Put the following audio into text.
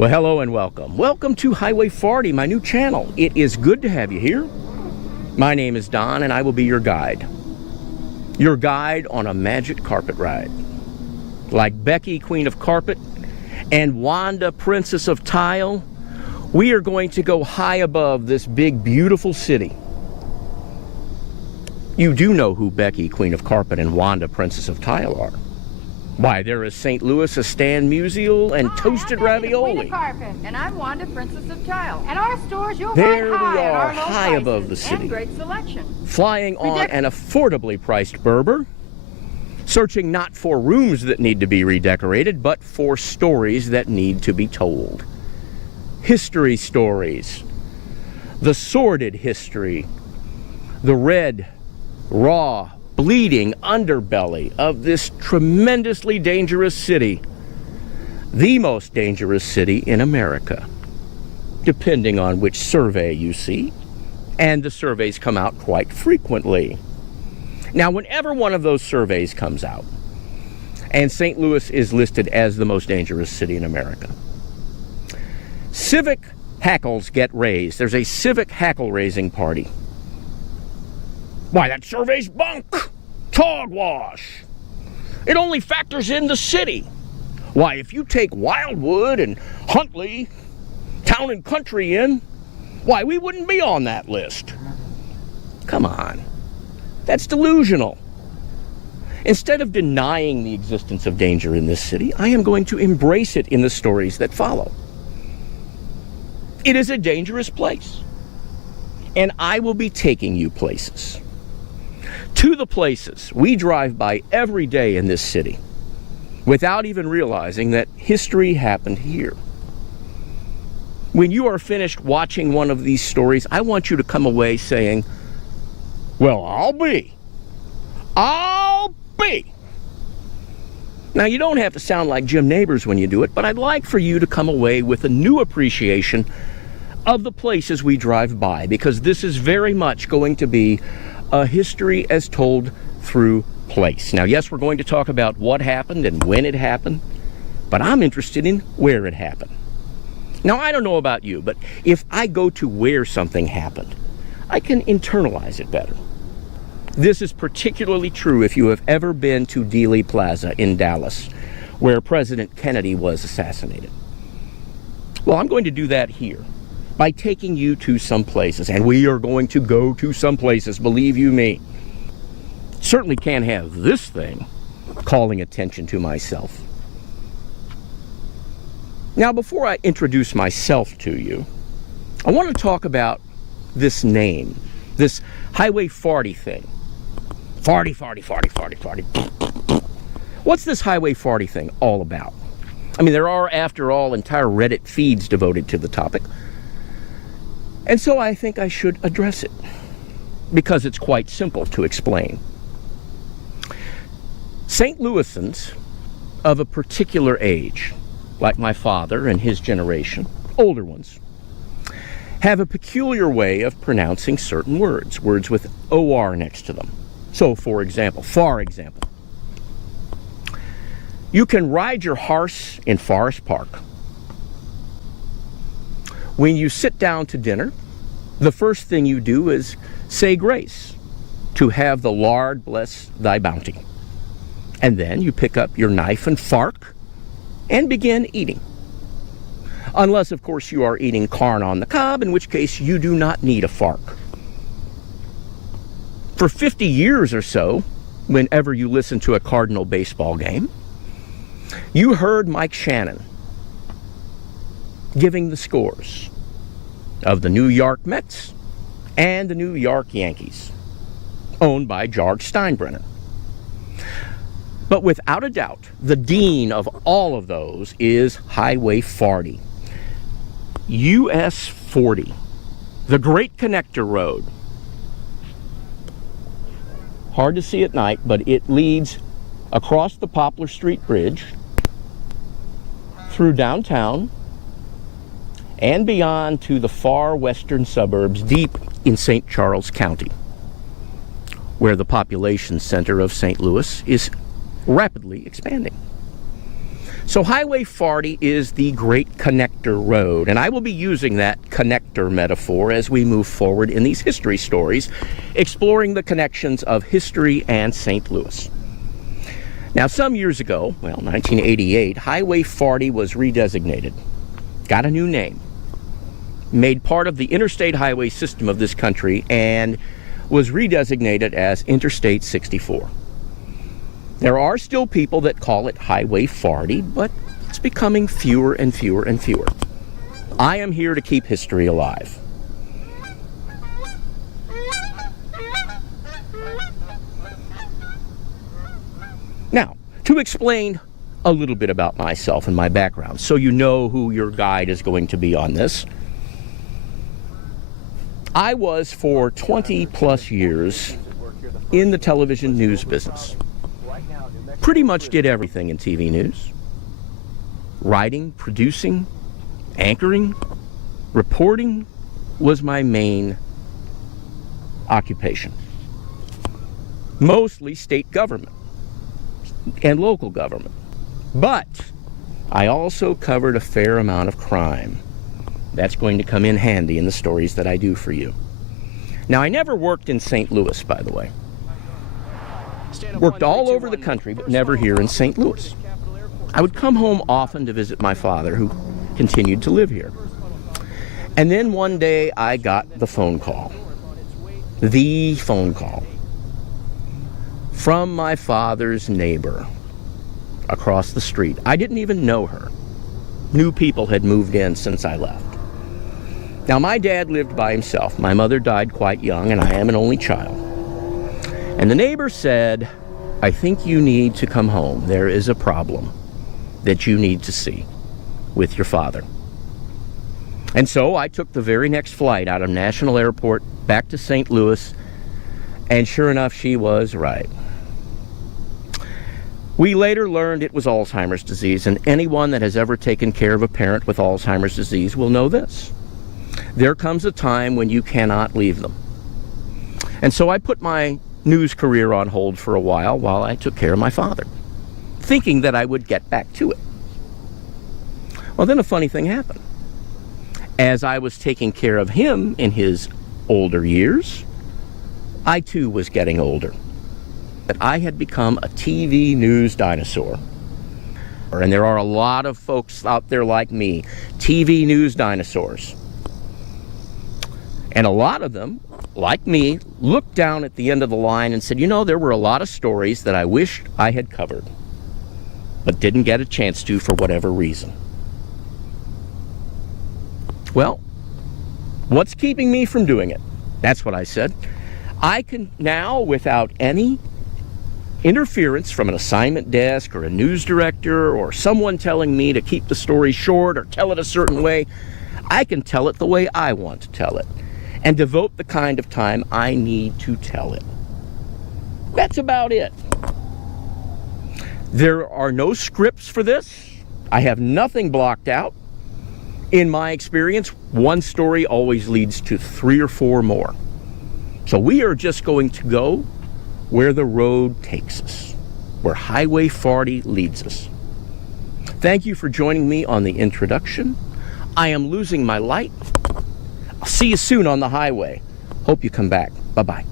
Well, hello and welcome. Welcome to Highway Farty, my new channel. It is good to have you here. My name is Don, and I will be your guide. Your guide on a magic carpet ride. Like Becky, Queen of Carpet, and Wanda, Princess of Tile, we are going to go high above this big, beautiful city. You do know who Becky, Queen of Carpet, and Wanda, Princess of Tile are. Why, there is St. Louis, a stand musial, and toasted ravioli. Queen of Carpet, and I'm Wanda, Princess of Tile. And our stores, you'll there find we are, high above the city. And great selection. Flying on an affordably priced Berber, searching not for rooms that need to be redecorated, but for stories that need to be told. History stories. The sordid history. The red, raw, bleeding underbelly of this tremendously dangerous city. The most dangerous city in America, depending on which survey you see, and the surveys come out quite frequently. Now, whenever one of those surveys comes out, and St. Louis is listed as the most dangerous city in America, civic hackles get raised. There's a civic hackle-raising party. Why, that survey's bunk! Hogwash! It only factors in the city. Why, if you take Wildwood and Huntley, Town and Country in, why, we wouldn't be on that list. Come on. That's delusional. Instead of denying the existence of danger in this city, I am going to embrace it in the stories that follow. It is a dangerous place, and I will be taking you places. To the places we drive by every day in this city, without even realizing that history happened here. When you are finished watching one of these stories, I want you to come away saying, well, I'll be. Now, you don't have to sound like Jim Neighbors when you do it, but I'd like for you to come away with a new appreciation of the places we drive by, because this is very much going to be a history as told through place. Now, yes, we're going to talk about what happened and when it happened, but I'm interested in where it happened. Now, I don't know about you, but if I go to where something happened, I can internalize it better. This is particularly true if you have ever been to Dealey Plaza in Dallas, where President Kennedy was assassinated. Well, I'm going to do that here by taking you to some places, and we are going to go to some places, believe you me. Certainly can't have this thing calling attention to myself. Now, before I introduce myself to you, I want to talk about this name, this Highway Farty thing. Farty. What's this Highway Farty thing all about? I mean, there are, after all, entire Reddit feeds devoted to the topic. And so I think I should address it, because it's quite simple to explain. St. Louisans of a particular age, like my father and his generation, older ones, have a peculiar way of pronouncing certain words with OR next to them. So, for example, you can ride your horse in Forest Park. When you sit down to dinner, the first thing you do is say grace, to have the Lord bless thy bounty. And then you pick up your knife and fork and begin eating. Unless, of course, you are eating corn on the cob, in which case you do not need a fork. For 50 years or so, whenever you listen to a Cardinal baseball game, you heard Mike Shannon giving the scores of the New York Mets and the New York Yankees, owned by George Steinbrenner. But without a doubt, the dean of all of those is Highway Farty. US 40, the Great Connector Road. Hard to see at night, but it leads across the Poplar Street Bridge, through downtown, and beyond to the far western suburbs deep in St. Charles County, where the population center of St. Louis is rapidly expanding. So Highway Farty is the great connector road, and I will be using that connector metaphor as we move forward in these history stories, exploring the connections of history and St. Louis. Now, some years ago, well, 1988, Highway Farty was redesignated, got a new name, made part of the interstate highway system of this country, and was redesignated as Interstate 64. There are still people that call it Highway Farty, but it's becoming fewer and fewer and fewer. I am here to keep history alive. Now, to explain a little bit about myself and my background, so you know who your guide is going to be on this. I was for 20 plus years in the television news business. Pretty much did everything in TV news. Writing, producing, anchoring, reporting was my main occupation. Mostly state government and local government. But I also covered a fair amount of crime. That's going to come in handy in the stories that I do for you. Now, I never worked in St. Louis, by the way. Worked all over the country, but never here in St. Louis. I would come home often to visit my father, who continued to live here. And then one day I got the phone call. The phone call. From my father's neighbor across the street. I didn't even know her. New people had moved in since I left. Now, my dad lived by himself. My mother died quite young, and I am an only child. And the neighbor said, I think you need to come home. There is a problem that you need to see with your father. And so I took the very next flight out of National Airport back to St. Louis, and sure enough, she was right. We later learned it was Alzheimer's disease, and anyone that has ever taken care of a parent with Alzheimer's disease will know this. There comes a time when you cannot leave them. And so I put my news career on hold for a while I took care of my father, thinking that I would get back to it. Well, then a funny thing happened. As I was taking care of him in his older years, I too was getting older. That I had become a TV news dinosaur. And there are a lot of folks out there like me, TV news dinosaurs. And a lot of them, like me, looked down at the end of the line and said, you know, there were a lot of stories that I wished I had covered, but didn't get a chance to for whatever reason. Well, what's keeping me from doing it? That's what I said. I can now, without any interference from an assignment desk or a news director or someone telling me to keep the story short or tell it a certain way, I can tell it the way I want to tell it and devote the kind of time I need to tell it. That's about it. There are no scripts for this. I have nothing blocked out. In my experience, one story always leads to 3 or 4 more. So we are just going to go where the road takes us, where Highway Farty leads us. Thank you for joining me on the introduction. I am losing my light. I'll see you soon on the highway. Hope you come back. Bye-bye.